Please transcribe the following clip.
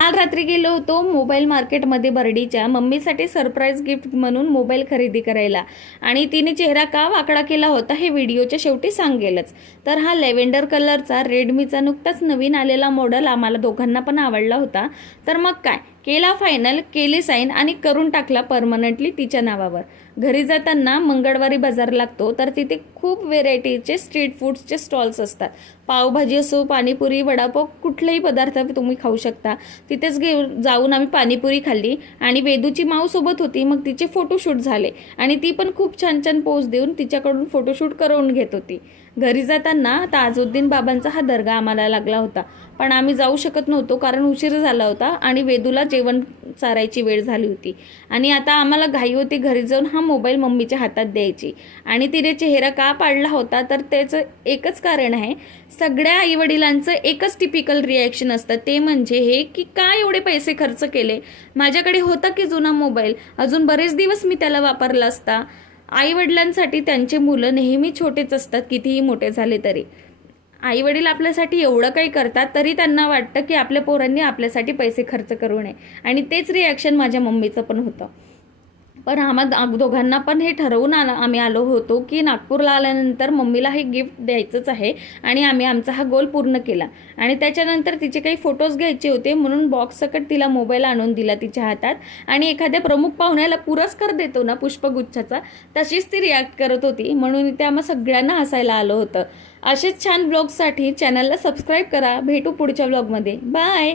काल रात्री गेलो होतो मोबाईल मार्केटमध्ये बर्डीच्या मम्मीसाठी सरप्राईज गिफ्ट म्हणून मोबाईल खरेदी करायला, आणि तिने चेहरा का वाकडा केला होता हे व्हिडिओच्या शेवटी सांगेलच. तर हा लेव्हेंडर कलरचा रेडमीचा नुकताच नवीन आलेला मॉडेल आम्हाला दोघांना पण आवडला होता. तर मग काय केला फायनल, केली साईन आणि करून टाकला परमनंटली तिच्या नावावर. घरी जाताना मंगळवारी बाजार लागतो, तर तिथे खूप व्हेरायटीचे स्ट्रीट फूड्सचे स्टॉल्स असतात. पावभाजी असो, पाणीपुरी, वडापाव, कुठलेही पदार्थ तुम्ही खाऊ शकता. तिथेच जाऊन आम्ही पाणीपुरी खाल्ली आणि वेदूची माऊ सोबत होती. मग तिचे फोटोशूट झाले आणि ती पण खूप छान छान पोज देऊन तिच्याकडून फोटोशूट करून घेत होती. घरी जाताना ताजुद्दीन बाबांचा हा दर्गा आम्हाला लागला होता, पण आम्ही जाऊ शकत नव्हतो कारण उशीर झाला होता आणि वेदूला जेवण चारायची वेळ झाली होती. आणि आता आम्हाला घाई होती घरी जाऊन हा मोबाईल मम्मीच्या हातात द्यायची. आणि तिने चेहरा का पाडला होता तर त्याचं एकच कारण आहे. सगळ्या आईवडिलांचं एकच टिपिकल रिॲक्शन असतं, ते म्हणजे हे की का एवढे पैसे खर्च केले, माझ्याकडे होता की जुना मोबाईल, अजून बरेच दिवस मी त्याला वापरला असता. आईवडिलांसाठी त्यांचे मुलं नेहमी छोटेच असतात, कितीही मोठे झाले तरी. आईवडील आपल्यासाठी एवढं काही करतात तरी त्यांना वाटतं की आपल्या पोरांनी आपल्यासाठी पैसे खर्च करू नये. आणि तेच रिॲक्शन माझ्या मम्मीचं पण होतं. पण आम्हा दोघांना पण हे ठरवून आम्ही आलो होतो की नागपूरला आल्यानंतर मम्मीला हे गिफ्ट द्यायचंच आहे, आणि आम्ही आमचा हा गोल पूर्ण केला. आणि त्याच्यानंतर तिचे काही फोटोज घ्यायचे होते म्हणून बॉक्स सकट तिला मोबाईल आणून दिला तिच्या हातात. आणि एखाद्या प्रमुख पाहुण्याला पुरस्कार देतो ना पुष्पगुच्छाचा, तशीच ती रिॲक्ट करत होती. म्हणून इथे आम्हा सगळ्यांना हसायला आलं होतं. असेच छान ब्लॉग्ससाठी चॅनलला सबस्क्राईब करा. भेटू पुढच्या ब्लॉगमध्ये. बाय.